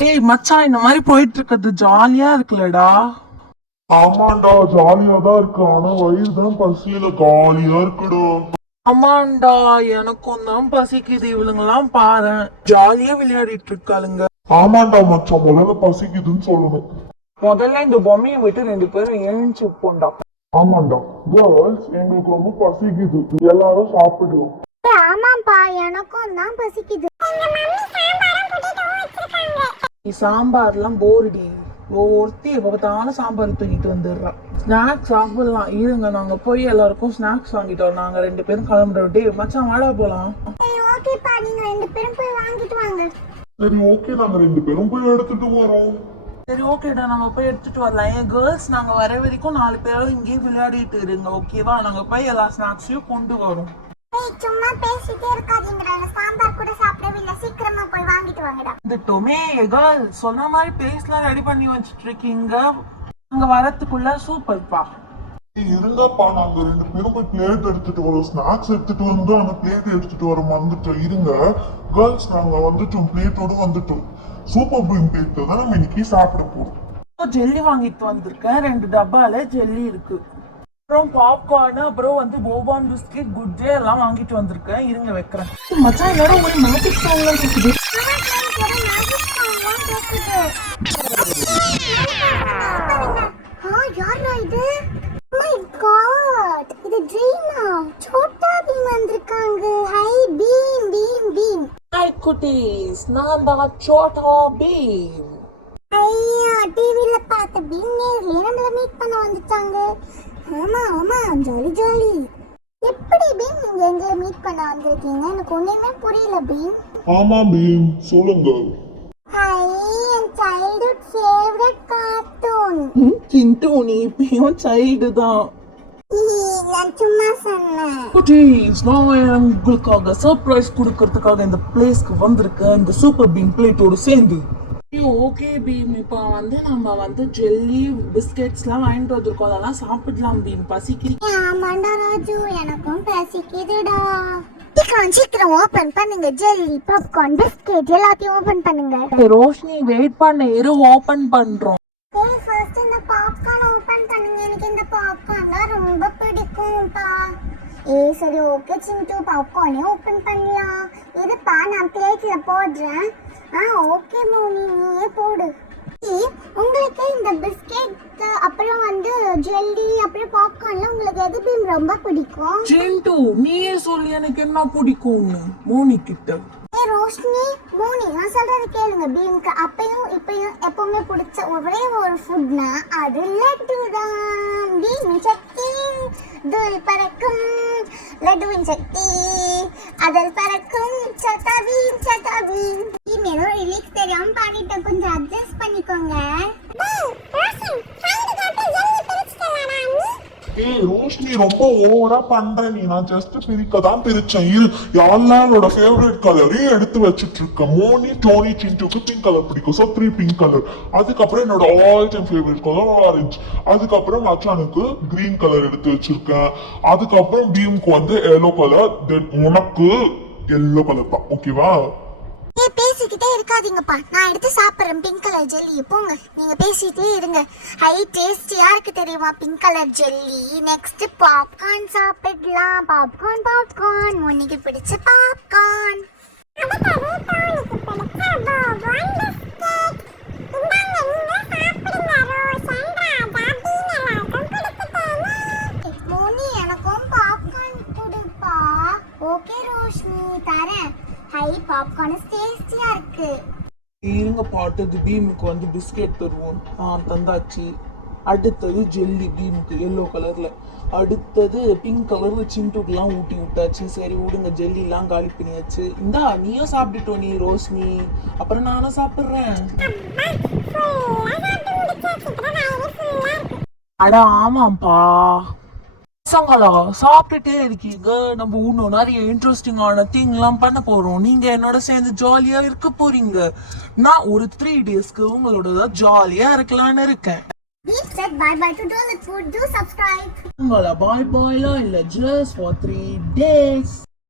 டேய் மச்சான், இந்த மாதிரி போயிட்டு இருக்கிறது ஜாலியா இருக்குல்லடா. ஆமாண்டா, ஜாலியா தான் இருக்கு. ஆனா வயிறு தான் பசியில காலியா இருக்குடா. ஆமாண்டா, எனக்கும் தான் பசிக்குது. இவளுங்கெல்லாம் பாரு, ஜாலியா விளையாடிட்டு இருக்காளுங்க. ஆமாண்டா மச்சான், முதல்ல பசிக்குதுன்னு சொல்லணும். முதல்ல இந்த பொம்மையை விட்டு 2 பேரும் எழுந்து போண்டா. ஆமாண்டா கேர்ள்ஸ், எங்களுக்கு ரொம்ப பசிக்குது, எல்லாரும் சாப்பிடுவோம். ஆமாப்பா, எனக்கும் தான் பசிக்குது. சாம்பார்லாம் போர்டி. ஒருத்தி எப்ப பார்த்தாலும் சாம்பார் தூக்கிட்டு வந்துடுறா. ஸ்நாக்ஸ் சாப்பிடலாம் இருங்க, நாங்க போய் எல்லாருக்கும் ஸ்நாக்ஸ் வாங்கிட்டு வரோம். நாங்க 2 பேரும் கிளம்புறோம். டே மச்சான், வாடா போலாம். ஓகேப்பா, நீங்க 2 பேரும் போய் வாங்கிட்டு வாங்க. சரி ஓகே, நாங்க 2 பேரும் போய் எடுத்துட்டு வரோம். சரி ஓகேடா, நம்ம போய் எடுத்துட்டு வரலாம். ஏன் கேர்ள்ஸ், நாங்க வர வரைக்கும் 4 பேரும் இங்கேயே விளையாடிட்டு இருங்க, ஓகேவா? நாங்க போய் எல்லா ஸ்நாக்ஸையும் கொண்டு வரோம். சும்மா பேசிட்டே இருக்காதீங்கடா, சாம்பார் கூட சாப்பிடவே இல்ல. சீக்கிரமா போய் வாங்கிட்டு வாங்கடா. வந்துட்டோமே கேர்ள்ஸ், சொன்ன மாதிரி பேஸ்லாம் ரெடி பண்ணி வச்சுட்டு இருக்கீங்க. அங்க வரத்துக்குள்ள சூப்பர்ப்பா. இருங்கப்பா, நாங்க 2 பேரும் போய் பிளேட் எடுத்துட்டு வரோம். ஸ்நாக்ஸ் எடுத்துட்டு வந்து அந்த பிளேட் எடுத்துட்டு வர வந்துட்டோம். இருங்க கேர்ள்ஸ், நாங்க வந்துட்டோம், பிளேட்டோட வந்துட்டோம். சூப்பர் பிரிங் பிளேட் தான் நம்ம இன்னைக்கு சாப்பிட போறோம். ஜெல்லி வாங்கிட்டு வந்திருக்கேன். 2 டப்பால ஜெல்லி இருக்கு. அப்புறம் பாப்கார்ன், அப்புறம் வந்து போபான் பிஸ்கெட், குட் டே எல்லாம் வாங்கிட்டு வந்திருக்கேன். இருங்க வைக்கிறேன். மச்சான், எல்லாரும் ஒரு மேஜிக் சாங்லாம் கேக்குது. யாரா இது? மை காட், இது ட்ரீமா. சோட்டா பீம் வந்திருக்காங்க. ஹை பீம் பீம் பீம். ஹாய் குட்டீஸ், நான் தான் சோட்டா பீம். ஐயா, டிவில பார்த்த பீம் நேர்லயே நம்மள மீட் பண்ண வந்துட்டாங்க. ஆமா ஆமா, ஜாலி ஜாலி. எப்படி பீம் நீங்க எங்களை மீட் பண்ண வந்திருக்கீங்க? எனக்கு ஒண்ணுமே புரியல பீம். ஆமா பீம், சொல்லுங்க. ஹை, என் சைல்ட்ஹுட் ஃபேவரட் கார்ட்டூன். சிண்டு, நீ இப்பயும் சைல்டு தான். நான் சும்மா சொன்னேன். குட்டீஸ், நான் உங்களுக்காக சர்ப்ரைஸ் கொடுக்கறதுக்காக இந்த பிளேஸ்க்கு வந்திருக்கேன், இந்த சூப்பர் பீம் பிளேட்டோடு சேர்ந்து. ஓகே பீம், இப்போ வந்து நம்ம வந்து ஜெல்லி பிஸ்கெட்ஸ்லாம் வாங்கிட்டு வந்திருக்கோம். அதெல்லாம் சாப்பிடலாம் பீம், பசிக்கு. ஆமாண்டா ராஜு, எனக்கும் பசிக்குதுடா. சீக்கிரம் ஓபன் பண்ணுங்க. ஜெல்லி, பாப்கார்ன், பிஸ்கெட் எல்லாத்தையும் ஓபன் பண்ணுங்க. ரோஷினி வெயிட் பண்ண இரு, ஓபன் பண்றோம். ஃபர்ஸ்ட் இந்த பாப்கார்ன் ஓபன் பண்ணுங்க. எனக்கு இந்த பாப்கார்ன் தான் ரொம்ப பிடிக்கும்பா. சரி ஓகே சிண்டு, பாப்கார்னே ஓபன் பண்ணலாம். இதுப்பா, நான் பிளேட்ல போடுறேன். ஓகே மோனி, நீயே போடு. உங்களுக்கு இந்த பிஸ்கெட், அப்புறம் வந்து ஜெல்லி, அப்புறம் பாப்கார்ன்ல உங்களுக்கு எது பீம் ரொம்ப பிடிக்கும்? சிண்டு, நீயே சொல்லி எனக்கு என்ன பிடிக்கும்னு மோனி கிட்ட. ரோஷினி, மோனி, நான் சொல்றது கேளுங்க. பீம்க்கு அப்பயும் இப்பயும் எப்பவுமே பிடிச்ச ஒரே ஒரு ஃபுட்னா அது லட்டு தான். பீம் சக்தி துல் பறக்கும், லட்டுவின் சக்தி அதில் பறக்கும். சட்டா பீம், சட்டா பீம். பீம் ஏதோ ரிலீக்ஸ் தெரியாம பாடிட்ட, கொஞ்சம் அட்ஜஸ்ட் பண்ணிக்கோங்க. ஏய் ரோஷினி, ரொம்ப ஓவரா பண்ற நீ. நான் ஜஸ்ட் பிரிக்க தான் பிரிச்சேன். யாழ்லானோட ஃபேவரட் கலரையும் எடுத்து வச்சிட்டு இருக்கேன். மோனி, டோனி, சிண்டுக்கு பிங்க் கலர் பிடிக்கும். So 3 pink colour. அதுக்கப்புறம் என்னோட all time favourite colour orange. அதுக்கப்புறம் மச்சானுக்கு கிரீன் கலர் எடுத்து வச்சிருக்கேன். அதுக்கப்புறம் பீமுக்கு வந்து எல்லோ கலர். தென் உனக்கு எல்லோ கலர் தான், ஓகேவா? பேசிக்கிட்டே இருக்காதீங்கப்பா, நான் எடுத்து சாப்பிட்றேன் பிங்க் கலர் ஜெல்லி. போங்க, நீங்க பேசிட்டே இருங்க. ஹை டேஸ்டியா இருக்கு தெரியுமா pink colour jelly. Next popcorn சாப்பிடலாம். பாப்கார்ன் பாப்கார்ன், மோனிக்கு பிடிச்ச பாப்கார்ன். மோனி, எனக்கும் பாப்கார்ன் கொடுப்பா. ஓகே ரோஷினி, தரேன். ஹை, பாப்கார்ன் டேஸ்டியா இருக்கு. இருங்க பாட்டது, பீமுக்கு வந்து பிஸ்கெட் தருவோம். தந்தாச்சு. அடுத்தது ஜெல்லி பீமுக்கு எல்லோ கலர்ல. அடுத்தது பிங்க் கலர்ல சிண்டுக்குலாம் ஊட்டி விட்டாச்சு. சரி விடுங்க, ஜெல்லி எல்லாம் காலி பண்ணியாச்சு. இந்தா நீயும் சாப்பிட்டுட்டோம் நீ ரோஷினி, அப்புறம் நானும் சாப்பிடுறேன். அட ஆமாப்பா, பசங்களா சாப்பிட்டுட்டே இருக்கீங்க. நம்ம இன்னும் நிறைய இன்ட்ரெஸ்டிங்கான திங்லாம் பண்ண போறோம். நீங்க என்னோட சேர்ந்து ஜாலியா இருக்க போறீங்க. நான் ஒரு 3 டேஸ்க்கு உங்களோட ஜாலியா இருக்கலாம்னு இருக்கேன். Bye bye to Dolit Food. Do subscribe. உங்களா பாய் பாய்லாம் இல்ல, just for 3 days.